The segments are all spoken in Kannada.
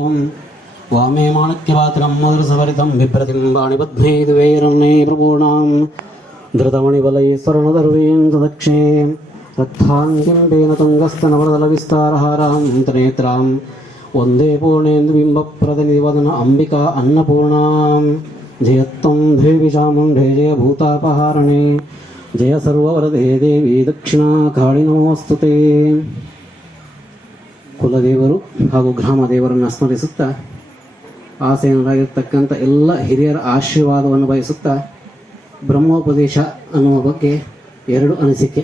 ॐ वामे माणक्यपात्रं मधुरसभरितं बिभ्रतिं वाणिबध्नेदुवैरन्ने प्रपूर्णां धृतमणिबलैः स्वर्णदर्वीं ददक्षे रक्ताङ्गिं पेन तुङ्गस्तनवरदलविस्तारहारां त्रिनेत्रां वन्दे पूर्णेन्दुबिम्बप्रतिनिधिवदन अम्बिका अन्नपूर्णां जयत्वं देवि चामुण्डे जय भूतापहारणे जय सर्ववरदे देवी दक्षिणाकाळिनोऽस्तु ते ಕುಲದೇವರು ಹಾಗೂ ಗ್ರಾಮ ದೇವರನ್ನು ಸ್ಮರಿಸುತ್ತಾ ಆಸೆಯರಾಗಿರ್ತಕ್ಕಂಥ ಎಲ್ಲ ಹಿರಿಯರ ಆಶೀರ್ವಾದವನ್ನು ಬಯಸುತ್ತಾ ಬ್ರಹ್ಮೋಪದೇಶ ಅನ್ನುವ ಬಗ್ಗೆ ಎರಡು ಅನಿಸಿಕೆ.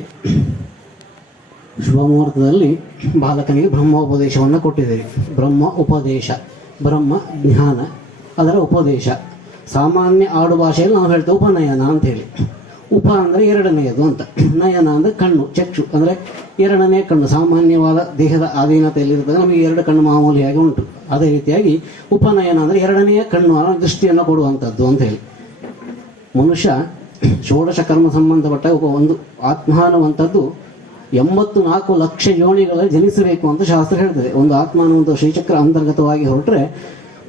ಶುಭ ಮುಹೂರ್ತದಲ್ಲಿ ಬಾಲಕನಿಗೆ ಬ್ರಹ್ಮೋಪದೇಶವನ್ನು ಕೊಟ್ಟಿದ್ದೇವೆ. ಬ್ರಹ್ಮ ಉಪದೇಶ, ಬ್ರಹ್ಮ ಜ್ಞಾನ, ಅದರ ಉಪದೇಶ. ಸಾಮಾನ್ಯ ಆಡು ಭಾಷೆಯಲ್ಲಿ ನಾವು ಹೇಳ್ತೇವೆ ಉಪನಯನ ಅಂತ ಹೇಳಿ ಉಪ ಅಂದರೆ ಎರಡನೆಯದು ಅಂತ. ನಯನ ಅಂದರೆ ಕಣ್ಣು, ಚಕ್ಷು ಅಂದರೆ ಎರಡನೇ ಕಣ್ಣು. ಸಾಮಾನ್ಯವಾದ ದೇಹದ ಆಧೀನತೆಯಲ್ಲಿರ್ತದೆ ನಮಗೆ ಎರಡು ಕಣ್ಣು ಮಾಮೂಲಿಯಾಗಿ ಉಂಟು. ಅದೇ ರೀತಿಯಾಗಿ ಉಪನಯನ ಅಂದರೆ ಎರಡನೆಯ ಕಣ್ಣು ದೃಷ್ಟಿಯನ್ನು ಕೊಡುವಂಥದ್ದು ಅಂತ ಹೇಳಿ. ಮನುಷ್ಯ ಷೋಡಶ ಕರ್ಮ ಸಂಬಂಧಪಟ್ಟ ಒಂದು ಆತ್ಮ ಅನ್ನುವಂಥದ್ದು ಎಂಬತ್ತು ನಾಲ್ಕು ಲಕ್ಷ ಯೋನಿಗಳಲ್ಲಿ ಜನಿಸಬೇಕು ಅಂತ ಶಾಸ್ತ್ರ ಹೇಳ್ತದೆ. ಒಂದು ಆತ್ಮ ಅನ್ನುವಂಥ ಶ್ರೀಚಕ್ರ ಅಂತರ್ಗತವಾಗಿ ಹೊರಟ್ರೆ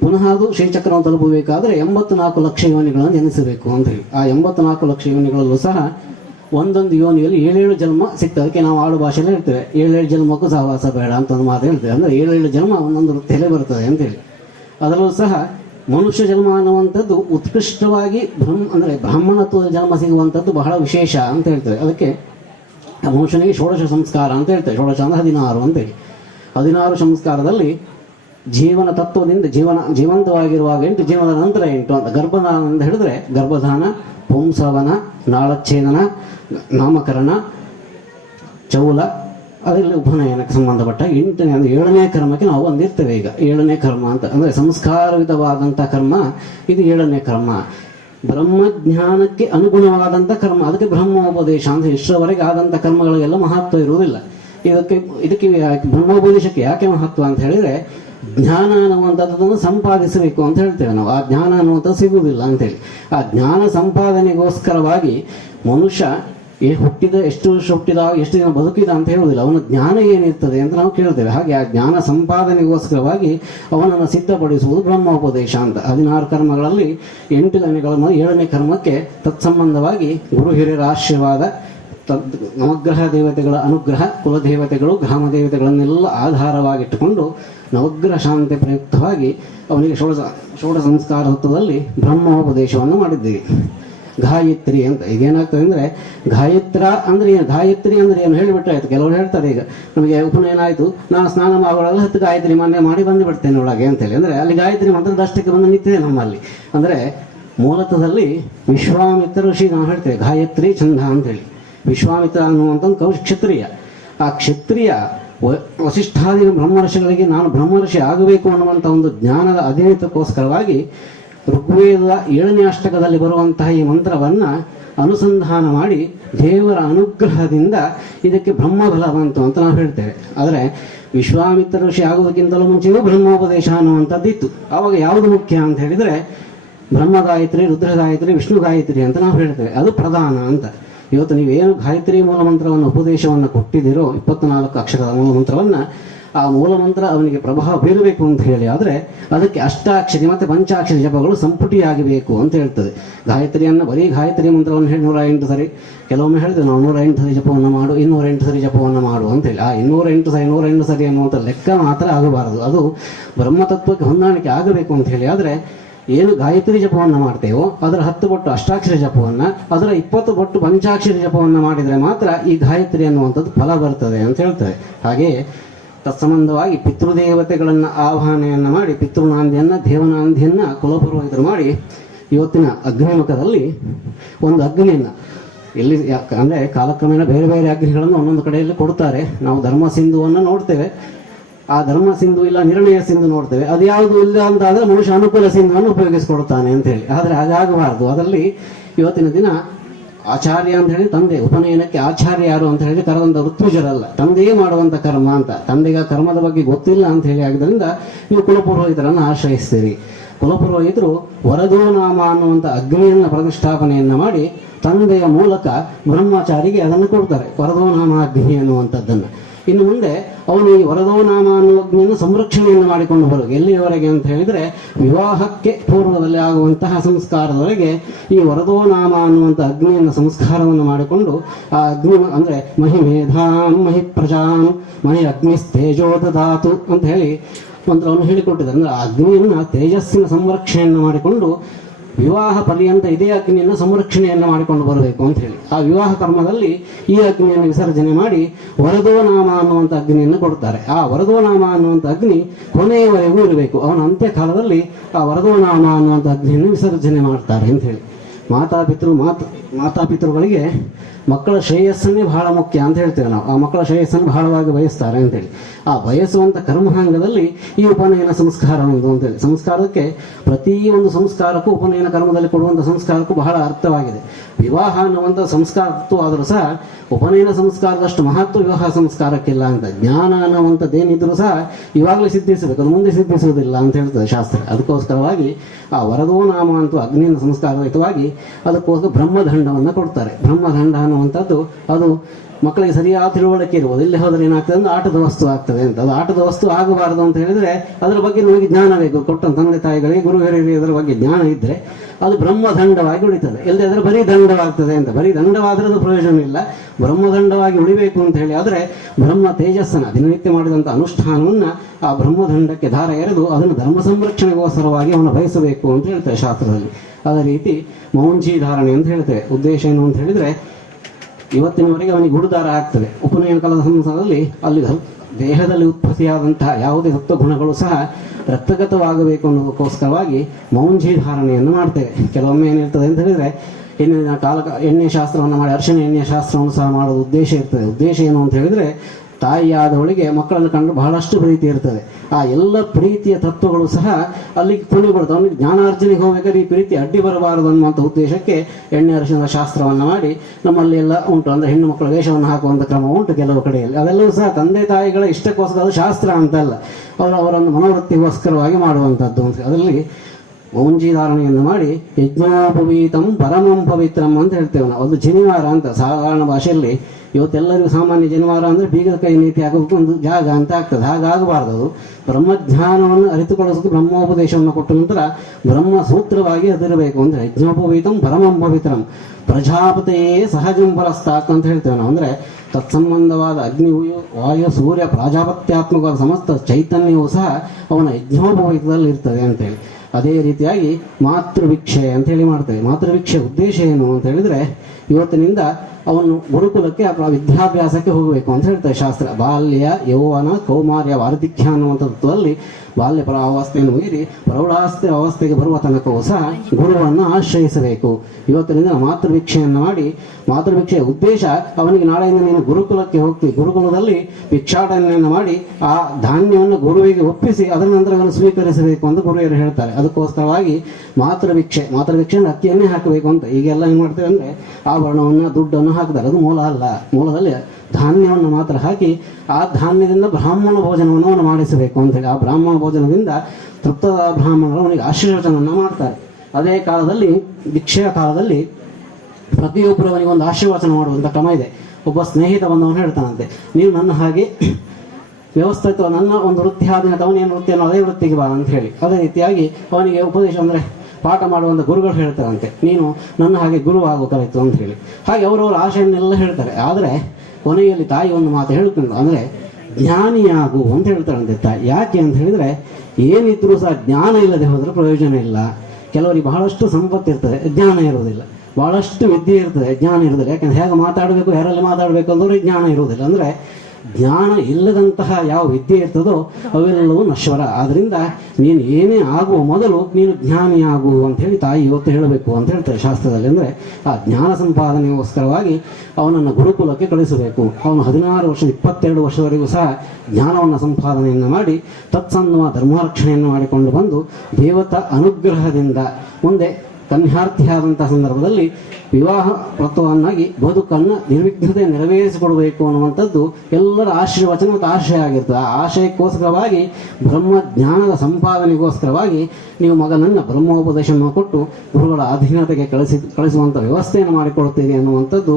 ಪುನಃ ಅದು ಶ್ರೀಚಕ್ರವನ್ನು ತಲುಪಬೇಕಾದ್ರೆ ಎಂಬತ್ತು ನಾಲ್ಕು ಲಕ್ಷ ಯೋನಿಗಳನ್ನು ಜನಿಸಬೇಕು ಅಂತ ಆ ಎಂಬತ್ತು ನಾಲ್ಕು ಲಕ್ಷ ಯೋನಿಗಳಲ್ಲೂ ಸಹ ಒಂದೊಂದು ಯೋನಿಯಲ್ಲಿ ಏಳೇಳು ಜನ್ಮ ಸಿಗ್ತದೆ ಅದಕ್ಕೆ ನಾವು ಆಡು ಭಾಷೆಯಲ್ಲಿ ಹೇಳ್ತೇವೆ. ಏಳೇಳು ಜನ್ಮಕ್ಕೂ ಸಹವಾಸ ಬೇಡ ಅಂತ ಒಂದು ಮಾತು ಹೇಳ್ತೇವೆ. ಅಂದರೆ ಏಳೇಳು ಜನ್ಮ ಒಂದೊಂದು ತಲೆ ಬರ್ತದೆ ಅಂತೇಳಿ ಅದರಲ್ಲೂ ಸಹ ಮನುಷ್ಯ ಜನ್ಮ ಅನ್ನುವಂಥದ್ದು ಉತ್ಕೃಷ್ಟವಾಗಿ ಬ್ರಹ್ಮ, ಅಂದರೆ ಬ್ರಾಹ್ಮಣತ್ವದ ಜನ್ಮ ಸಿಗುವಂಥದ್ದು ಬಹಳ ವಿಶೇಷ ಅಂತ ಹೇಳ್ತೇವೆ. ಅದಕ್ಕೆ ಆ ಮನುಷ್ಯನಿಗೆ ಷೋಡಶ ಸಂಸ್ಕಾರ ಅಂತ ಹೇಳ್ತೇವೆ. ಷೋಡಶ ಅಂದರೆ ಹದಿನಾರು ಅಂತೇಳಿ ಹದಿನಾರು ಸಂಸ್ಕಾರದಲ್ಲಿ ಜೀವನ ತತ್ವದಿಂದ ಜೀವನ ಜೀವಂತವಾಗಿರುವಾಗ ಎಂಟು, ಜೀವನದ ನಂತರ ಎಂಟು ಅಂತ ಗರ್ಭಧಾನ ಅಂತ ಹೇಳಿದ್ರೆ ಗರ್ಭಧಾನ ಪುಂಸವನ, ನಾಳಚ್ಛೇದನ, ನಾಮಕರಣ, ಚೌಲ, ಅದರಲ್ಲಿ ಉಪನಯನಕ್ಕೆ ಸಂಬಂಧಪಟ್ಟ ಎಂಟನೇ ಅಂದರೆ ಏಳನೇ ಕರ್ಮಕ್ಕೆ ನಾವು ಬಂದಿರ್ತೇವೆ ಈಗ. ಏಳನೇ ಕರ್ಮ ಅಂತ. ಅಂದರೆ ಸಂಸ್ಕಾರಯುತವಾದಂಥ ಕರ್ಮ, ಇದು ಏಳನೇ ಕರ್ಮ. ಬ್ರಹ್ಮಜ್ಞಾನಕ್ಕೆ ಅನುಗುಣವಾದಂಥ ಕರ್ಮ. ಅದಕ್ಕೆ ಬ್ರಹ್ಮೋಪದೇಶ ಅಂತ ಇಷ್ಟರವರೆಗೆ ಆದಂಥ ಕರ್ಮಗಳಿಗೆಲ್ಲ ಮಹತ್ವ ಇರುವುದಿಲ್ಲ. ಇದಕ್ಕೆ ಇದಕ್ಕೆ ಬ್ರಹ್ಮೋಪದೇಶಕ್ಕೆ ಯಾಕೆ ಮಹತ್ವ ಅಂತ ಹೇಳಿದರೆ ಜ್ಞಾನ ಅನ್ನುವಂಥದ್ದನ್ನು ಸಂಪಾದಿಸಬೇಕು ಅಂತ ಹೇಳ್ತೇವೆ ನಾವು. ಆ ಜ್ಞಾನ ಅನ್ನುವಂಥದ್ದು ಸಿಗುವುದಿಲ್ಲ ಅಂತೇಳಿ ಆ ಜ್ಞಾನ ಸಂಪಾದನೆಗೋಸ್ಕರವಾಗಿ ಮನುಷ್ಯ ಏ ಹುಟ್ಟಿದ, ಎಷ್ಟು ವರ್ಷ ಹುಟ್ಟಿದ, ಎಷ್ಟು ದಿನ ಬದುಕಿದ ಅಂತ ಹೇಳುವುದಿಲ್ಲ. ಅವನ ಜ್ಞಾನ ಏನಿರ್ತದೆ ಅಂತ ನಾವು ಕೇಳ್ತೇವೆ. ಹಾಗೆ ಆ ಜ್ಞಾನ ಸಂಪಾದನೆಗೋಸ್ಕರವಾಗಿ ಅವನನ್ನು ಸಿದ್ಧಪಡಿಸುವುದು ಬ್ರಹ್ಮೋಪದೇಶ ಅಂತ. ಹದಿನಾರು ಕರ್ಮಗಳಲ್ಲಿ ಎಂಟು ಗಣಗಳ ಏಳನೇ ಕರ್ಮಕ್ಕೆ ತತ್ಸಂಬಂಧವಾಗಿ ಗುರು ಹಿರಿಯರ ಆಶೀರ್ವಾದ ನವಗ್ರಹ ದೇವತೆಗಳ ಅನುಗ್ರಹ, ಕುಲದೇವತೆಗಳು ಗ್ರಾಮ ದೇವತೆಗಳನ್ನೆಲ್ಲ ಆಧಾರವಾಗಿಟ್ಟುಕೊಂಡು ನವಗ್ರಹ ಶಾಂತಿ ಪ್ರಯುಕ್ತವಾಗಿ ಅವನಿಗೆ ಷೋಡ ಷೋಡ ಸಂಸ್ಕಾರ ಹೊತ್ತದಲ್ಲಿ ಬ್ರಹ್ಮೋಪದೇಶವನ್ನು ಮಾಡಿದ್ದೀವಿ. ಗಾಯತ್ರಿ ಅಂತ ಈಗೇನಾಗ್ತದೆ ಅಂದರೆ, ಗಾಯತ್ರ ಅಂದರೆ ಏನು? ಗಾಯತ್ರಿ ಅಂದರೆ ಏನು? ಹೇಳಿಬಿಟ್ರೆ ಆಯ್ತು. ಕೆಲವರು ಹೇಳ್ತಾರೆ ಈಗ, ನಮಗೆ ಉಪನಯನ ಆಯಿತು. ನಾನು ಸ್ನಾನ ಮಾಡುವಾಗ ಹತ್ತು ಗಾಯತ್ರಿ ಮೊನ್ನೆ ಮಾಡಿ ಬಂದು ಬಿಡ್ತೇನೆ ಒಳಗೆ ಅಂತೇಳಿ. ಅಂದರೆ ಅಲ್ಲಿ ಗಾಯತ್ರಿ ಮಂತ್ರ ದಷ್ಟಕ್ಕೆ ಬಂದು ನಿಂತಿದೆ ನಮ್ಮಲ್ಲಿ. ಅಂದರೆ ಮೂಲತದಲ್ಲಿ ವಿಶ್ವಾಮಿತ್ರ ಋಷಿ ನಾವು ಹೇಳ್ತೇವೆ ಗಾಯತ್ರಿ ಚಂದ ಅಂತೇಳಿ. ವಿಶ್ವಾಮಿತ್ರ ಅನ್ನುವಂಥ ಒಂದು ಕ್ಷತ್ರಿಯ. ಆ ಕ್ಷತ್ರಿಯ ವಸಿಷ್ಠಾದಿ ಬ್ರಹ್ಮರ್ಷಿಗಳಿಗೆ ನಾನು ಬ್ರಹ್ಮರ್ಷಿ ಆಗಬೇಕು ಅನ್ನುವಂಥ ಒಂದು ಜ್ಞಾನದ ಅಧೀನತಕ್ಕೋಸ್ಕರವಾಗಿ ಋಗ್ವೇದ ಏಳನೇ ಅಷ್ಟಕದಲ್ಲಿ ಬರುವಂತಹ ಈ ಮಂತ್ರವನ್ನು ಅನುಸಂಧಾನ ಮಾಡಿ ದೇವರ ಅನುಗ್ರಹದಿಂದ ಇದಕ್ಕೆ ಬ್ರಹ್ಮಬಲ ಬಂತು ಅಂತ ನಾವು ಹೇಳ್ತೇವೆ. ಆದರೆ ವಿಶ್ವಾಮಿತ್ರ ಋಷಿ ಆಗುವುದಕ್ಕಿಂತಲೂ ಮುಂಚೆಯೂ ಬ್ರಹ್ಮೋಪದೇಶ ಅನ್ನುವಂಥದ್ದು ಇತ್ತು ಆವಾಗ ಯಾವುದು ಮುಖ್ಯ ಅಂತ ಹೇಳಿದರೆ ಬ್ರಹ್ಮ ಗಾಯತ್ರಿ, ರುದ್ರ ಗಾಯತ್ರಿ, ವಿಷ್ಣು ಗಾಯತ್ರಿ ಅಂತ ನಾವು ಹೇಳ್ತೇವೆ. ಅದು ಪ್ರಧಾನ ಅಂತ. ಇವತ್ತು ನೀವೇನು ಗಾಯತ್ರಿ ಮೂಲ ಮಂತ್ರವನ್ನು ಉಪದೇಶವನ್ನು ಕೊಟ್ಟಿದ್ದೀರೋ, ಇಪ್ಪತ್ನಾಲ್ಕು ಅಕ್ಷರದ ಮೂಲ ಮಂತ್ರವನ್ನು ಆ ಮೂಲ ಮಂತ್ರ ಅವನಿಗೆ ಪ್ರಭಾವ ಬೀರಬೇಕು ಅಂತ ಹೇಳಿ. ಆದರೆ ಅದಕ್ಕೆ ಅಷ್ಟಾಕ್ಷರಿ ಮತ್ತು ಪಂಚಾಕ್ಷರಿ ಜಪಗಳು ಸಂಪುಟಿಯಾಗಬೇಕು ಅಂತ ಹೇಳ್ತದೆ. ಗಾಯತ್ರಿಯನ್ನು ಬರೀ ಗಾಯತ್ರಿ ಮಂತ್ರವನ್ನು ಹೇಳಿ ನೂರ ಎಂಟು ಸರಿ, ಕೆಲವೊಮ್ಮೆ ಹೇಳ್ತೇವೆ ನಾವು ನೂರ ಎಂಟು ಸರಿ ಜಪವನ್ನು ಮಾಡು ಇನ್ನೂರ ಎಂಟು ಸರಿ ಜಪವನ್ನು ಮಾಡು ಅಂತೇಳಿ ಆ ಇನ್ನೂರ ಎಂಟು ಸರಿ ನೂರ ಎಂಟು ಸರಿ ಅನ್ನುವಂಥ ಲೆಕ್ಕ ಮಾತ್ರ ಆಗಬಾರದು. ಅದು ಬ್ರಹ್ಮತತ್ವಕ್ಕೆ ಹೊಂದಾಣಿಕೆ ಆಗಬೇಕು ಅಂತ ಹೇಳಿ. ಆದರೆ ಏನು ಗಾಯತ್ರಿ ಜಪವನ್ನು ಮಾಡ್ತೇವೋ, ಅದರ ಹತ್ತು ಪಟ್ಟು ಅಷ್ಟಾಕ್ಷರಿ ಜಪವನ್ನು, ಅದರ ಇಪ್ಪತ್ತು ಪಟ್ಟು ಪಂಚಾಕ್ಷರಿ ಜಪವನ್ನು ಮಾಡಿದರೆ ಮಾತ್ರ ಈ ಗಾಯತ್ರಿ ಅನ್ನುವಂಥದ್ದು ಫಲ ಬರ್ತದೆ ಅಂತ ಹೇಳ್ತಾರೆ. ಹಾಗೆಯೇ ತತ್ಸಂಬಂಧವಾಗಿ ಪಿತೃದೇವತೆಗಳನ್ನು ಆಹ್ವಾನೆಯನ್ನು ಮಾಡಿ, ಪಿತೃನಾಂದಿಯನ್ನು, ದೇವನಾಂದಿಯನ್ನು ಕುಲಪುರೋಹಿತರು ಮಾಡಿ, ಇವತ್ತಿನ ಅಗ್ನಿಮುಖದಲ್ಲಿ ಒಂದು ಅಗ್ನಿಯನ್ನು ಎಲ್ಲಿ ಅಂದರೆ ಕಾಲಕ್ರಮೇಣ ಬೇರೆ ಬೇರೆ ಅಗ್ನಿಗಳನ್ನು ಒಂದೊಂದು ಕಡೆಯಲ್ಲಿ ಕೊಡ್ತಾರೆ. ನಾವು ಧರ್ಮ ಸಿಂಧುವನ್ನು ನೋಡ್ತೇವೆ. ಆ ಧರ್ಮ ಸಿಂಧು ಇಲ್ಲ ನಿರ್ಣಯ ಸಿಂಧು ನೋಡ್ತೇವೆ. ಅದು ಯಾವುದು ಇಲ್ಲ ಅಂತ ಆದರೆ ಮನುಷ್ಯ ಅನುಕೂಲ ಸಿಂಧುವನ್ನು ಉಪಯೋಗಿಸಿಕೊಡುತ್ತಾನೆ ಅಂತ ಹೇಳಿ. ಆದರೆ ಹಾಗಾಗಬಾರದು. ಅದರಲ್ಲಿ ಇವತ್ತಿನ ದಿನ ಆಚಾರ್ಯ ಅಂತ ಹೇಳಿ ತಂದೆ, ಉಪನಯನಕ್ಕೆ ಆಚಾರ್ಯ ಯಾರು ಅಂತ ಹೇಳಿ ಕರೆದಂತ ಋತ್ವಿಜರಲ್ಲ. ತಂದೆಯೇ ಮಾಡುವಂತ ಕರ್ಮ ಅಂತ. ತಂದೆಗೆ ಕರ್ಮದ ಬಗ್ಗೆ ಗೊತ್ತಿಲ್ಲ ಅಂತ ಹೇಳಿ ಆಗಿದ್ದರಿಂದ ನೀವು ಕುಲಪುರೋಹಿತರನ್ನು ಆಶ್ರಯಿಸ್ತೀರಿ. ಕುಲಪುರೋಹಿತರು ವರದೋ ನಾಮ ಅನ್ನುವಂಥ ಅಗ್ನಿಯನ್ನ ಪ್ರತಿಷ್ಠಾಪನೆಯನ್ನು ಮಾಡಿ ತಂದೆಯ ಮೂಲಕ ಬ್ರಹ್ಮಚಾರಿಗೆ ಅದನ್ನು ಕೊಡ್ತಾರೆ. ವರದೋ ನಾಮ ಅಗ್ನಿ ಅನ್ನುವಂಥದ್ದನ್ನು. ಇನ್ನು ಮುಂದೆ ಅವನು ಈ ವರದೋನಾಮ ಅನ್ನುವ ಅಗ್ನಿಯನ್ನು ಸಂರಕ್ಷಣೆಯನ್ನು ಮಾಡಿಕೊಂಡು ಬರೋದು. ಎಲ್ಲಿಯವರೆಗೆ ಅಂತ ಹೇಳಿದ್ರೆ, ವಿವಾಹಕ್ಕೆ ಪೂರ್ವದಲ್ಲಿ ಆಗುವಂತಹ ಸಂಸ್ಕಾರದವರೆಗೆ ಈ ವರದೋನಾಮ ಅನ್ನುವಂಥ ಅಗ್ನಿಯನ್ನು ಸಂಸ್ಕಾರವನ್ನು ಮಾಡಿಕೊಂಡು, ಆ ಅಗ್ನಿ ಅಂದ್ರೆ ಮಹಿಮೇಧಾಂ ಮಹಿ ಪ್ರಜಾಂ ಮಹಿ ಅಗ್ನಿಸ್ತೇಜೋ ದದಾತು ಅಂತ ಹೇಳಿ ಮಂತ್ರವನ್ನು ಹೇಳಿಕೊಟ್ಟಿದ್ದಾರೆ ಅಂದ್ರೆ ಆ ಅಗ್ನಿಯನ್ನ ತೇಜಸ್ಸಿನ ಸಂರಕ್ಷಣೆಯನ್ನು ಮಾಡಿಕೊಂಡು ವಿವಾಹ ಪರ್ಯಂತ ಇದೇ ಅಗ್ನಿಯನ್ನು ಸಂರಕ್ಷಣೆಯನ್ನು ಮಾಡಿಕೊಂಡು ಬರಬೇಕು ಅಂತ ಹೇಳಿ. ಆ ವಿವಾಹ ಕರ್ಮದಲ್ಲಿ ಈ ಅಗ್ನಿಯನ್ನು ವಿಸರ್ಜನೆ ಮಾಡಿ ವರದೋನಾಮ ಅನ್ನುವಂಥ ಅಗ್ನಿಯನ್ನು ಕೊಡ್ತಾರೆ ಆ ವರದೋನಾಮ ಅನ್ನುವಂಥ ಅಗ್ನಿ ಕೊನೆಯವರೆಗೂ ಇರಬೇಕು. ಅವನ ಅಂತ್ಯಕಾಲದಲ್ಲಿ ಆ ವರದೋನಾಮ ಅನ್ನುವಂಥ ಅಗ್ನಿಯನ್ನು ವಿಸರ್ಜನೆ ಮಾಡ್ತಾರೆ ಅಂತ ಹೇಳಿ. ಮಾತಾಪಿತೃ ಮಾತಾ ಮಾತಾಪಿತೃಗಳಿಗೆ ಮಕ್ಕಳ ಶ್ರೇಯಸ್ಸನ್ನೇ ಬಹಳ ಮುಖ್ಯ ಅಂತ ಹೇಳ್ತೇವೆ ನಾವು. ಆ ಮಕ್ಕಳ ಶ್ರೇಯಸ್ಸನ್ನು ಬಹಳವಾಗಿ ಬಯಸ್ತಾರೆ ಅಂತೇಳಿ ಆ ಬಯಸುವಂಥ ಕರ್ಮಾಂಗದಲ್ಲಿ ಈ ಉಪನಯನ ಸಂಸ್ಕಾರ ಒಂದು ಅಂತೇಳಿ ಸಂಸ್ಕಾರಕ್ಕೆ ಪ್ರತಿ ಒಂದು ಸಂಸ್ಕಾರಕ್ಕೂ ಉಪನಯನ ಕರ್ಮದಲ್ಲಿ ಕೊಡುವಂಥ ಸಂಸ್ಕಾರಕ್ಕೂ ಬಹಳ ಅರ್ಥವಾಗಿದೆ. ವಿವಾಹ ಅನ್ನುವಂಥ ಸಂಸ್ಕಾರ ಆದರೂ ಸಹ ಉಪನಯನ ಸಂಸ್ಕಾರದಷ್ಟು ಮಹತ್ವ ವಿವಾಹ ಸಂಸ್ಕಾರಕ್ಕಿಲ್ಲ ಅಂತ. ಜ್ಞಾನ ಅನ್ನುವಂಥದ್ದೇನಿದ್ರೂ ಸಹ ಇವಾಗಲೇ ಸಿದ್ಧಿಸಬೇಕು. ಅದು ಮುಂದೆ ಸಿದ್ಧಿಸುವುದಿಲ್ಲ ಅಂತ ಹೇಳ್ತದೆ ಶಾಸ್ತ್ರ. ಅದಕ್ಕೋಸ್ಕರವಾಗಿ ಆ ವರದೋ ನಾಮ ಅಂತೂ ಅಗ್ನಿಯ ಸಂಸ್ಕಾರಯುತವಾಗಿ ಅದಕ್ಕೋಸ್ಕರ ಬ್ರಹ್ಮದಂಡವನ್ನು ಕೊಡ್ತಾರೆ. ಬ್ರಹ್ಮದಂಡ ಅನ್ನುವಂಥದ್ದು ಅದು ಮಕ್ಕಳಿಗೆ ಸರಿಯಾದ ತಿಳುವಳಿಕೆ ಇರ್ಬೋದು. ಇಲ್ಲಿ ಹೋದರೆ ಏನಾಗ್ತದೆ ಅಂದ್ರೆ ಆಟದ ವಸ್ತು ಆಗ್ತದೆ ಅಂತ. ಅದು ಆಟದ ವಸ್ತು ಆಗಬಾರದು ಅಂತ ಹೇಳಿದ್ರೆ ಅದರ ಬಗ್ಗೆ ನಮಗೆ ಜ್ಞಾನ ಬೇಕು. ಕೊಟ್ಟ ತಂದೆ ತಾಯಿಗಳಿಗೆ ಗುರು ಹಿರಿಯರಿಗೆ ಅದರ ಬಗ್ಗೆ ಜ್ಞಾನ ಇದ್ದರೆ ಅದು ಬ್ರಹ್ಮದಂಡವಾಗಿ ಉಳಿತದೆ. ಇಲ್ಲದೆ ಆದರೆ ಬರೀ ದಂಡವಾಗ್ತದೆ ಅಂತ. ಬರೀ ದಂಡವಾದ್ರೆ ಅದು ಪ್ರಯೋಜನ ಇಲ್ಲ. ಬ್ರಹ್ಮದಂಡವಾಗಿ ಉಳಿಬೇಕು ಅಂತ ಹೇಳಿ ಆದರೆ ಬ್ರಹ್ಮ ತೇಜಸ್ಸನ ದಿನನಿತ್ಯ ಮಾಡಿದಂಥ ಅನುಷ್ಠಾನವನ್ನು ಆ ಬ್ರಹ್ಮದಂಡಕ್ಕೆ ದಾರ ಎರೆದು ಅದನ್ನು ಧರ್ಮ ಸಂರಕ್ಷಣೆಗೋಸ್ಕರವಾಗಿ ಅವನು ಬಯಸಬೇಕು ಅಂತ ಹೇಳ್ತಾರೆ ಶಾಸ್ತ್ರದಲ್ಲಿ. ಅದೇ ರೀತಿ ಮೌಂಜಿ ಧಾರಣೆ ಅಂತ ಹೇಳ್ತೇವೆ. ಉದ್ದೇಶ ಏನು ಅಂತ ಹೇಳಿದ್ರೆ ಇವತ್ತಿನವರೆಗೆ ಅವನಿಗೆ ಗುಡುದಾರ ಆಗ್ತದೆ. ಉಪನಯನ ಕಾಲದ ಸಂದರ್ಭದಲ್ಲಿ ಅಲ್ಲಿ ದೇಹದಲ್ಲಿ ಉತ್ಪತ್ತಿಯಾದಂತಹ ಯಾವುದೇ ಸತ್ವ ಗುಣಗಳು ಸಹ ರಕ್ತಗತವಾಗಬೇಕು ಅನ್ನೋದಕ್ಕೋಸ್ಕರವಾಗಿ ಮೌಂಜಿ ಧಾರಣೆಯನ್ನು ಮಾಡ್ತೇವೆ. ಕೆಲವೊಮ್ಮೆ ಏನಿರ್ತದೆ ಅಂತ ಹೇಳಿದ್ರೆ ಎಣ್ಣೆ ಕಾಲ ಎಣ್ಣೆ ಶಾಸ್ತ್ರವನ್ನು ಮಾಡಿ ಅರ್ಶನ ಎಣ್ಣೆ ಶಾಸ್ತ್ರವನ್ನು ಸಹ ಮಾಡೋದು ಉದ್ದೇಶ ಇರ್ತದೆ. ಉದ್ದೇಶ ಏನು ಅಂತ ಹೇಳಿದ್ರೆ ತಾಯಿಯಾದವಳಿಗೆ ಮಕ್ಕಳನ್ನು ಕಂಡು ಬಹಳಷ್ಟು ಪ್ರೀತಿ ಇರ್ತದೆ. ಆ ಎಲ್ಲ ಪ್ರೀತಿಯ ತತ್ವಗಳು ಸಹ ಅಲ್ಲಿಗೆ ತುಳಿಬಾರ್ದು ಅವನಿಗೆ ಜ್ಞಾನಾರ್ಜನೆಗೆ ಹೋಗಬೇಕಾದ್ರೆ ಈ ಪ್ರೀತಿ ಅಡ್ಡಿ ಬರಬಾರದು ಅನ್ನುವಂಥ ಉದ್ದೇಶಕ್ಕೆ ಎಣ್ಣೆ ಅರಿಶಿನ ಶಾಸ್ತ್ರವನ್ನು ಮಾಡಿ ನಮ್ಮಲ್ಲಿ ಎಲ್ಲ ಉಂಟು. ಅಂದರೆ ಹೆಣ್ಣು ಮಕ್ಕಳ ವೇಷವನ್ನು ಹಾಕುವಂಥ ಕ್ರಮ ಉಂಟು ಕೆಲವು ಕಡೆಯಲ್ಲಿ. ಅದೆಲ್ಲವೂ ಸಹ ತಂದೆ ತಾಯಿಗಳ ಇಷ್ಟಕ್ಕೋಸ್ಕರ ಅದು ಶಾಸ್ತ್ರ ಅಂತಲ್ಲ. ಅವರು ಅವರನ್ನು ಮನೋವೃತ್ತಿಗೋಸ್ಕರವಾಗಿ ಮಾಡುವಂಥದ್ದು ಅಂತ. ಅದರಲ್ಲಿ ಮೌಂಜಿ ಧಾರಣೆಯನ್ನು ಮಾಡಿ ಯಜ್ಞೋಪವೀತಂ ಪರಮಂ ಪವಿತ್ರಂ ಅಂತ ಹೇಳ್ತೇವೆ ನಾವು. ಅದು ಜನಿವಾರ ಅಂತ ಸಾಧಾರಣ ಭಾಷೆಯಲ್ಲಿ ಇವತ್ತೆಲ್ಲರಿಗೂ ಸಾಮಾನ್ಯ ಜನಿವಾರ ಅಂದರೆ ಬೀಗದ ಕೈ ನೀತಿ ಆಗೋದಕ್ಕೆ ಒಂದು ಜಾಗ ಅಂತ ಆಗ್ತದೆ. ಹಾಗಾಗಬಾರ್ದು ಅದು. ಬ್ರಹ್ಮಜ್ಞಾನವನ್ನು ಅರಿತುಕೊಳ್ಳೋದಕ್ಕೆ ಬ್ರಹ್ಮೋಪದೇಶವನ್ನು ಕೊಟ್ಟ ನಂತರ ಬ್ರಹ್ಮ ಸೂತ್ರವಾಗಿ ಅದಿರಬೇಕು ಅಂದರೆ ಯಜ್ಞೋಪವೀತಂ ಪರಮಂ ಪವಿತ್ರಂ. ಪ್ರಜಾಪತಿಯೇ ಸಹಜಂ ಪರಸ್ತಾತ್ ಅಂತ ಹೇಳ್ತೇವೆ ನಾವು. ಅಂದರೆ ತತ್ಸಂಬಂಧವಾದ ಅಗ್ನಿ ವಾಯು- ಸೂರ್ಯ, ಪ್ರಾಜಾಪತ್ಯಾತ್ಮಕವಾದ ಸಮಸ್ತ ಚೈತನ್ಯವೂ ಸಹ ಅವನ ಯಜ್ಞೋಪವೀತದಲ್ಲಿ ಇರ್ತದೆ ಅಂತೇಳಿ ಅದೇ ರೀತಿಯಾಗಿ ಮಾತೃಭಿಕ್ಷೆ ಅಂತ ಹೇಳಿ ಮಾಡ್ತೇವೆ. ಮಾತೃಭಿಕ್ಷೆ ಉದ್ದೇಶ ಏನು ಅಂತ ಹೇಳಿದ್ರೆ ಇವತ್ತಿನಿಂದ ಅವನು ಗುರುಕುಲಕ್ಕೆ ಅಥವಾ ವಿದ್ಯಾಭ್ಯಾಸಕ್ಕೆ ಹೋಗಬೇಕು ಅಂತ ಹೇಳ್ತಾರೆ ಶಾಸ್ತ್ರ. ಬಾಲ್ಯ, ಯೌವನ, ಕೌಮಾರ್ಯ, ವಾರ್ಧಿಕ್ಯ ಅನ್ನುವಂಥ ತತ್ವದಲ್ಲಿ ಬಾಲ್ಯ ಪ್ರ ಅವಸ್ಥೆಯನ್ನು ಮೀರಿ ಪ್ರೌಢಾಸ್ತಿ ಅವಸ್ಥೆಗೆ ಬರುವ ತನಕವೂ ಸಹ ಗುರುವನ್ನು ಆಶ್ರಯಿಸಬೇಕು. ಇವತ್ತಿನಿಂದ ಮಾತೃಭಿಕ್ಷೆಯನ್ನು ಮಾಡಿ, ಮಾತೃಭಿಕ್ಷೆಯ ಉದ್ದೇಶ ಅವನಿಗೆ ನಾಳೆಯಿಂದ ನೀನು ಗುರುಕುಲಕ್ಕೆ ಹೋಗ್ತೀವಿ ಗುರುಕುಲದಲ್ಲಿ ಭಿಕ್ಷಾಟನೆಯನ್ನು ಮಾಡಿ, ಆ ಧಾನ್ಯವನ್ನು ಗುರುವಿಗೆ ಒಪ್ಪಿಸಿ, ಅದರ ನಂತರ ಅವನು ಸ್ವೀಕರಿಸಬೇಕು ಅಂತ ಗುರುವಿಯರು ಹೇಳ್ತಾರೆ. ಅದಕ್ಕೋಸ್ಕರವಾಗಿ ಮಾತೃಭಿಕ್ಷೆ ಮಾತೃಭಿಕ್ಷೆ ಅಕ್ಕಿಯನ್ನೇ ಹಾಕಬೇಕು ಅಂತ. ಈಗೆಲ್ಲ ಏನು ಮಾಡ್ತೇವೆ ಅಂದರೆ ಆಭರಣವನ್ನು ದುಡ್ಡನ್ನು ಹಾಕ್ತಾರೆ ಅದು ಮೂಲ ಅಲ್ಲ. ಮೂಲದಲ್ಲಿ ಧಾನ್ಯವನ್ನು ಮಾತ್ರ ಹಾಕಿ ಆ ಧಾನ್ಯದಿಂದ ಬ್ರಾಹ್ಮಣ ಭೋಜನವನ್ನು ಅವನು ಮಾಡಿಸಬೇಕು ಅಂತೇಳಿ ಆ ಬ್ರಾಹ್ಮಣ ಭೋಜನದಿಂದ ತೃಪ್ತ ಬ್ರಾಹ್ಮಣರು ಅವನಿಗೆ ಆಶೀರ್ವಚನವನ್ನು ಮಾಡ್ತಾರೆ. ಅದೇ ಕಾಲದಲ್ಲಿ, ಭಿಕ್ಷೆಯ ಕಾಲದಲ್ಲಿ ಪ್ರತಿಯೊಬ್ಬರು ಅವನಿಗೆ ಒಂದು ಆಶೀರ್ವಚನ ಮಾಡುವಂಥ ಕ್ರಮ ಇದೆ. ಒಬ್ಬ ಸ್ನೇಹಿತ ಬಂದವನು ಹೇಳ್ತಾನಂತೆ ನೀವು ನನ್ನ ಹಾಗೆ ವ್ಯವಸ್ಥಿತ ನನ್ನ ಒಂದು ವೃತ್ತಿ ಆದಿನ ಅವನೇನು ವೃತ್ತಿಯನ್ನು ಅದೇ ವೃತ್ತಿಗೆ ಬಾ ಅಂತ ಹೇಳಿ. ಅದೇ ರೀತಿಯಾಗಿ ಅವನಿಗೆ ಉಪದೇಶ ಅಂದರೆ ಪಾಠ ಮಾಡುವಂಥ ಗುರುಗಳು ಹೇಳ್ತಾರಂತೆ. ನೀನು ನನ್ನ ಹಾಗೆ ಗುರು ಆಗು ಕಲಿತು ಅಂತ ಹೇಳಿ. ಹಾಗೆ ಅವರವರ ಆಶಯನ್ನೆಲ್ಲ ಹೇಳ್ತಾರೆ. ಆದರೆ ಕೊನೆಯಲ್ಲಿ ತಾಯಿ ಒಂದು ಮಾತು ಹೇಳ್ಕೊಂಡು ಅಂದರೆ ಜ್ಞಾನಿಯಾಗು ಅಂತ ಹೇಳ್ತಾರಂತೆ ತಾಯಿ. ಯಾಕೆ ಅಂತ ಹೇಳಿದರೆ ಏನಿದ್ರೂ ಸಹ ಜ್ಞಾನ ಇಲ್ಲದೆ ಹೋದರೆ ಪ್ರಯೋಜನ ಇಲ್ಲ. ಕೆಲವರಿಗೆ ಬಹಳಷ್ಟು ಸಂಪತ್ತು ಇರ್ತದೆ, ಜ್ಞಾನ ಇರುವುದಿಲ್ಲ. ಬಹಳಷ್ಟು ವಿದ್ಯೆ ಇರ್ತದೆ, ಜ್ಞಾನ ಇರುವುದಿಲ್ಲ. ಯಾಕಂದ್ರೆ ಹೇಗೆ ಮಾತಾಡಬೇಕು, ಯಾರಲ್ಲಿ ಮಾತಾಡಬೇಕು ಅಂದ್ರೆ ಜ್ಞಾನ ಇರುವುದಿಲ್ಲ. ಅಂದರೆ ಜ್ಞಾನ ಇಲ್ಲದಂತಹ ಯಾವ ವಿದ್ಯೆ ಇರ್ತದೋ ಅವೆಲ್ಲವೂ ನಶ್ವರ. ಆದ್ರಿಂದ ನೀನು ಏನೇ ಆಗುವ ಮೊದಲು ನೀನು ಜ್ಞಾನಿ ಆಗು ಅಂತ ಹೇಳಿ ತಾಯಿ ಇವತ್ತು ಹೇಳಬೇಕು ಅಂತ ಹೇಳ್ತಾರೆ ಶಾಸ್ತ್ರದಲ್ಲಿ. ಅಂದರೆ ಆ ಜ್ಞಾನ ಸಂಪಾದನೆಗೋಸ್ಕರವಾಗಿ ಅವನನ್ನು ಗುರುಕುಲಕ್ಕೆ ಕಳಿಸಬೇಕು. ಅವನು ಹದಿನಾರು ವರ್ಷ, ಇಪ್ಪತ್ತೆರಡು ವರ್ಷದವರೆಗೂ ಸಹ ಜ್ಞಾನವನ್ನು ಸಂಪಾದನೆಯನ್ನು ಮಾಡಿ ತತ್ಸನ್ನುವ ಧರ್ಮರಕ್ಷಣೆಯನ್ನು ಮಾಡಿಕೊಂಡು ಬಂದು ದೇವತಾ ಅನುಗ್ರಹದಿಂದ ಮುಂದೆ ಕನ್ಯಾರ್ಥಿಯಾದಂತಹ ಸಂದರ್ಭದಲ್ಲಿ ವಿವಾಹ ವ್ರತವನ್ನಾಗಿ ಬದುಕನ್ನು ನಿರ್ವಿಘ್ನತೆ ನೆರವೇರಿಸಿಕೊಡಬೇಕು ಅನ್ನುವಂಥದ್ದು ಎಲ್ಲರ ಆಶೀರ್ವಚನ ಮತ್ತು ಆಶಯ ಆಗಿರ್ತದೆ. ಆ ಆಶಯಕ್ಕೋಸ್ಕರವಾಗಿ, ಬ್ರಹ್ಮ ಜ್ಞಾನದ ಸಂಪಾದನೆಗೋಸ್ಕರವಾಗಿ ನೀವು ಮಗನನ್ನು ಬ್ರಹ್ಮೋಪದೇಶವನ್ನು ಕೊಟ್ಟು ಗುರುಗಳ ಅಧೀನತೆಗೆ ಕಳಿಸಿ, ಕಳಿಸುವಂಥ ವ್ಯವಸ್ಥೆಯನ್ನು ಮಾಡಿಕೊಡುತ್ತೀರಿ ಅನ್ನುವಂಥದ್ದು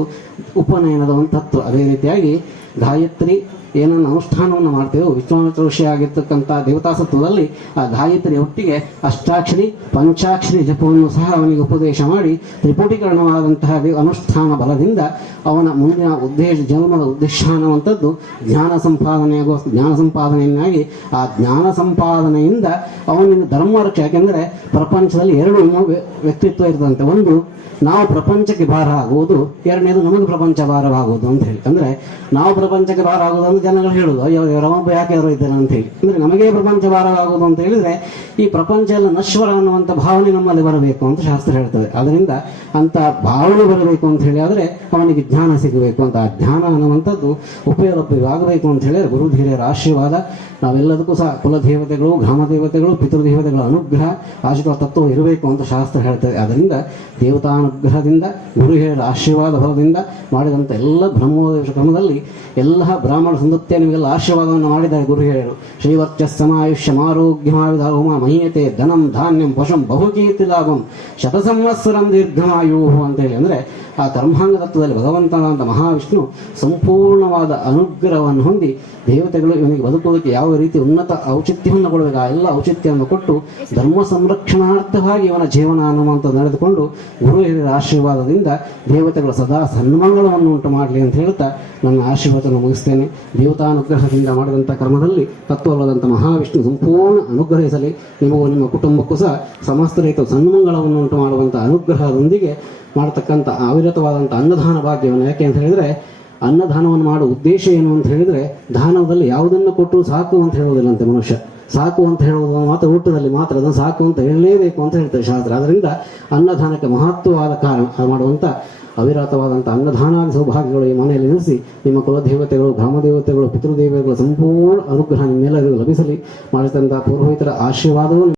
ಉಪನಯನದ ಒಂದು ತತ್ವ. ಅದೇ ರೀತಿಯಾಗಿ ಗಾಯತ್ರಿ ಏನನ್ನು ಅನುಷ್ಠಾನವನ್ನು ಮಾಡ್ತೇವೆ, ವಿಶ್ವಾಮಿತ್ರ ಋಷಿ ಆಗಿರ್ತಕ್ಕಂಥ ದೇವತಾಸತ್ವದಲ್ಲಿ ಆ ಗಾಯತ್ರಿ ಒಟ್ಟಿಗೆ ಅಷ್ಟಾಕ್ಷರಿ, ಪಂಚಾಕ್ಷರಿ ಜಪವನ್ನು ಸಹ ಅವನಿಗೆ ಉಪದೇಶ ಮಾಡಿ ತ್ರಿಪುಟೀಕರಣವಾದಂತಹ ಅನುಷ್ಠಾನ ಬಲದಿಂದ ಅವನ ಮುಂದಿನ ಉದ್ದೇಶ, ಜನ್ಮದ ಉದ್ದೇಶ ಅನ್ನುವಂಥದ್ದು ಜ್ಞಾನ ಸಂಪಾದನೆಯಾಗೋ ಜ್ಞಾನ ಸಂಪಾದನೆಯನ್ನಾಗಿ ಆ ಜ್ಞಾನ ಸಂಪಾದನೆಯಿಂದ ಅವನಿಂದ ಧರ್ಮ ರಕ್ಷೆ. ಯಾಕೆಂದರೆ ಪ್ರಪಂಚದಲ್ಲಿ ಎರಡು ವ್ಯ- ವ್ಯಕ್ತಿತ್ವ ಇರ್ತದಂತೆ. ಒಂದು, ನಾವು ಪ್ರಪಂಚಕ್ಕೆ ಭಾರ ಆಗುವುದು ಎರಡನೇದು ನಮಗೆ ಪ್ರಪಂಚ ಭಾರವಾಗುವುದು ಅಂತ ಹೇಳಿ. ಅಂದ್ರೆ ನಾವು ಪ್ರಪಂಚಕ್ಕೆ ಭಾರ ಆಗುವುದು ಜನಗಳು ಹೇಳುದು, ಅಯ್ಯೋ ರಮಪ್ಪ ಯಾಕೆ ಇದ್ದಾನೆ ಅಂತ ಹೇಳಿ. ಅಂದ್ರೆ ನಮಗೆ ಪ್ರಪಂಚ ಭಾರವಾಗುವುದು ಅಂತ ಹೇಳಿದ್ರೆ, ಈ ಪ್ರಪಂಚ ಎಲ್ಲ ನಶ್ವರ ಅನ್ನುವಂಥ ಭಾವನೆ ನಮ್ಮಲ್ಲಿ ಬರಬೇಕು ಅಂತ ಶಾಸ್ತ್ರ ಹೇಳ್ತದೆ. ಅದರಿಂದ ಅಂತ ಭಾವನೆ ಬರಬೇಕು ಅಂತ ಹೇಳಿ ಆದರೆ ಅವನಿಗೆ ಜ್ಞಾನ ಸಿಗಬೇಕು. ಅಂತ ಆ ಜ್ಞಾನ ಅನ್ನುವಂಥದ್ದು ಉಪಯೋಗವಾಗಬೇಕು ಅಂತ ಹೇಳಿದ್ರೆ ಗುರು ಹಿರಿಯರ ಆಶೀರ್ವಾದ, ನಾವೆಲ್ಲದಕ್ಕೂ ಸಹ ಕುಲದೇವತೆಗಳು ಗ್ರಾಮ ದೇವತೆಗಳು ಪಿತೃದೇವತೆಗಳ ಅನುಗ್ರಹ, ಆಶೀರ್ವಾದ ತತ್ವ ಇರಬೇಕು ಅಂತ ಶಾಸ್ತ್ರ ಹೇಳ್ತದೆ. ಅದರಿಂದ ದೇವತಾನುಗ್ರಹದಿಂದ, ಗುರು ಆಶೀರ್ವಾದ ಬಲದಿಂದ ಮಾಡಿದಂಥ ಎಲ್ಲ ಬ್ರಹ್ಮೋದೇಶ ಕ್ರಮದಲ್ಲಿ ಎಲ್ಲ ಬ್ರಾಹ್ಮಣ ಸಂತತಿಯ ನಿಮಗೆಲ್ಲ ಆಶೀರ್ವಾದವನ್ನು ಮಾಡಿದ್ದಾರೆ ಗುರು ಹೇಳಿದರು ಶ್ರೀವರ್ಚಸ್ಸಮಾಯುಷ್ಯಂ ಹೋಮ ಮಹೀಯತೆ ಧನಂ ಧಾನ್ಯಂ ಪಶುಂ ಬಹುಕೀರ್ತಿ ಲಾಭಂ ಶತಸಂವತ್ಸರಂ ದೀರ್ಘಮಾಯು ಅಂತೇಳಿ. ಅಂದರೆ ಆ ಧರ್ಮಾಂಗ ತತ್ವದಲ್ಲಿ ಭಗವಂತನಾದ ಮಹಾವಿಷ್ಣು ಸಂಪೂರ್ಣವಾದ ಅನುಗ್ರಹವನ್ನು ಹೊಂದಿ ದೇವತೆಗಳು ಇವನಿಗೆ ಬದುಕುವುದಕ್ಕೆ ಯಾವ ರೀತಿ ಉನ್ನತ ಔಚಿತ್ಯವನ್ನು ಕೊಡಬೇಕು? ಆ ಎಲ್ಲ ಔಚಿತ್ಯವನ್ನು ಕೊಟ್ಟು ಧರ್ಮ ಸಂರಕ್ಷಣಾರ್ಥವಾಗಿ ಇವನ ಜೀವನ ಅನ್ನುವಂಥ ನಡೆದುಕೊಂಡು ಗುರು ಹಿರಿಯರ ಆಶೀರ್ವಾದದಿಂದ ದೇವತೆಗಳು ಸದಾ ಸನ್ಮಂಗಳವನ್ನು ಉಂಟು ಮಾಡಲಿ ಅಂತ ಹೇಳ್ತಾ ನನ್ನ ಆಶೀರ್ವಾದವನ್ನು ಮುಗಿಸ್ತೇನೆ. ದೇವತಾನುಗ್ರಹದಿಂದ ಮಾಡಿದಂಥ ಕರ್ಮದಲ್ಲಿ ತತ್ವವಲ್ಲದಂಥ ಮಹಾವಿಷ್ಣು ಸಂಪೂರ್ಣ ಅನುಗ್ರಹಿಸಲಿ. ನಿಮಗೂ ನಿಮ್ಮ ಕುಟುಂಬಕ್ಕೂ ಸಹ ಸಮಸ್ತ ರೈತ ಸನ್ಮಂಗಳವನ್ನು ಉಂಟು ಮಾಡುವಂಥ ಅನುಗ್ರಹದೊಂದಿಗೆ ಮಾಡತಕ್ಕಂಥ ಅವಿರತವಾದಂಥ ಅನ್ನದಾನ ಭಾಗ್ಯವನ್ನು. ಯಾಕೆ ಅಂತ ಹೇಳಿದರೆ, ಅನ್ನದಾನವನ್ನು ಮಾಡುವ ಉದ್ದೇಶ ಏನು ಅಂತ ಹೇಳಿದರೆ ದಾನದಲ್ಲಿ ಯಾವುದನ್ನು ಕೊಟ್ಟರು ಸಾಕು ಅಂತ ಹೇಳುವುದಿಲ್ಲಂತೆ ಮನುಷ್ಯ. ಸಾಕು ಅಂತ ಹೇಳುವುದು ಮಾತ್ರ, ಊಟದಲ್ಲಿ ಮಾತ್ರ ಅದನ್ನು ಸಾಕು ಅಂತ ಹೇಳಲೇಬೇಕು ಅಂತ ಹೇಳ್ತಾರೆ ಶಾಸ್ತ್ರ. ಅದರಿಂದ ಅನ್ನದಾನಕ್ಕೆ ಮಹತ್ವವಾದ ಕಾರಣ ಮಾಡುವಂಥ ಅವಿರತವಾದಂಥ ಅನ್ನದಾನ ಸೌಭಾಗ್ಯಗಳು ಈ ಮನೆಯಲ್ಲಿ ನಿಲ್ಲಿಸಿ ನಿಮ್ಮ ಕುಲದೇವತೆಗಳು, ಗ್ರಾಮದೇವತೆಗಳು, ಪಿತೃದೇವತೆಗಳ ಸಂಪೂರ್ಣ ಅನುಗ್ರಹ ನಿಮ್ಮೆಲ್ಲರಿಗೂ ಲಭಿಸಲಿ. ಮಾಡಿದಂಥ ಪುರೋಹಿತರ ಆಶೀರ್ವಾದವು